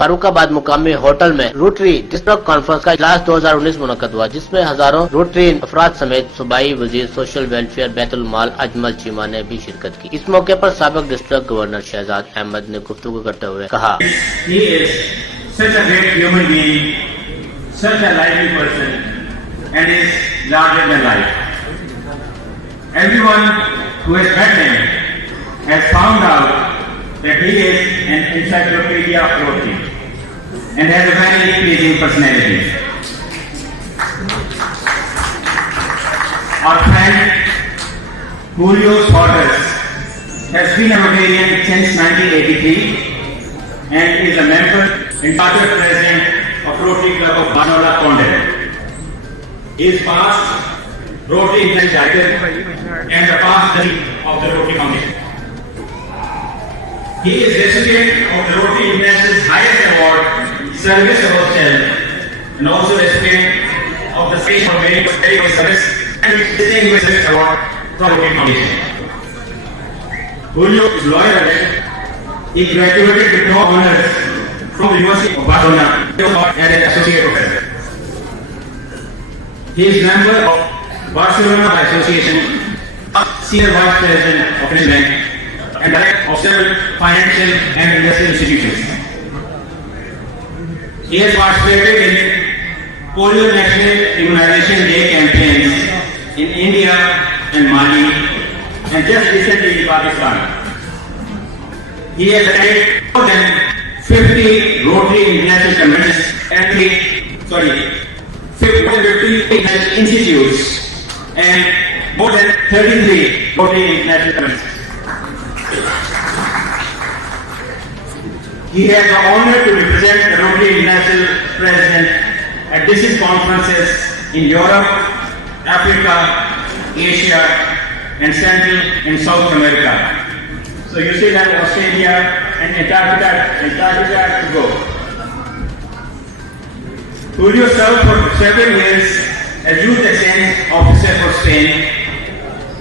फारूकाबाद मुकामी होटल में rotary district conference का इजलास 2019 मुनक्कद हुआ, जिसमें हजारों रोटरी अफराद समेत सूबाई वजीर सोशल वेलफेयर बैतुल माल अजमल चीमा ने भी शिरकत की। इस मौके पर साबिक डिस्ट्रिक्ट गवर्नर शहजाद अहमद ने गुफ्तगू करते हुए कहा, such a great human being, such a lively person, and is larger than life. Everyone who has met him has found out that he is an encyclopedia of Rotary and has a very pleasing personality. Our friend Julio Sortes has been a Rotarian since 1983 and is a member and charter president of Rotary Club of Banola, Condell. He is past Rotary International and the past director of the Rotary Foundation. He is recipient of the Rotary International's highest award, Service of Self, and also recipient of the State for Very Good Service and Distinguished Service Award from Rotary Foundation. Julio is lawyer. He graduated with no honors from the University of Barcelona as an associate professor. He is member of Barcelona Bar Association, senior vice president of Bank, and director of several financial and industrial institutions. He has participated in polio national immunization day campaigns in India and Mali, and just recently in Pakistan. He has attended more than 50 Rotary International Conventions and 50 international institutes and more than 33 Rotary International Conventions. He has the honor to represent the Rotary International President at distinct conferences in Europe, Africa, Asia, and Central and South America. So you still have Australia and Antarctica to go. Julio served for several years as youth exchange officer for Spain.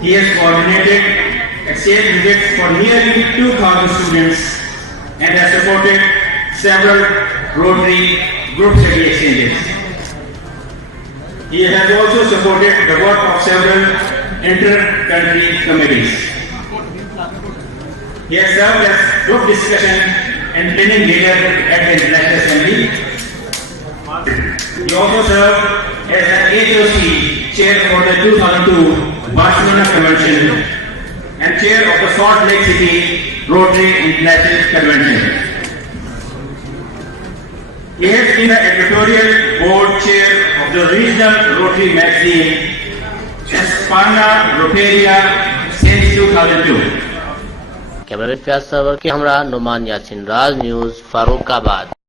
He has coordinated exchange visits for nearly 2,000 students and has supported several Rotary group study exchanges. He has also supported the work of several inter-country committees. He has served as group discussion and training leader at the International Assembly. He also served as an HOC chair for the 2002 Barcelona Convention and chair of the Salt Lake City Rotary International Convention. He has been the editorial board chair of the regional Rotary magazine Espana Rotaria since 2002. Camera Faiyaz Sarwar के हमरा Numan Yasin, Raj news, Farooqabad.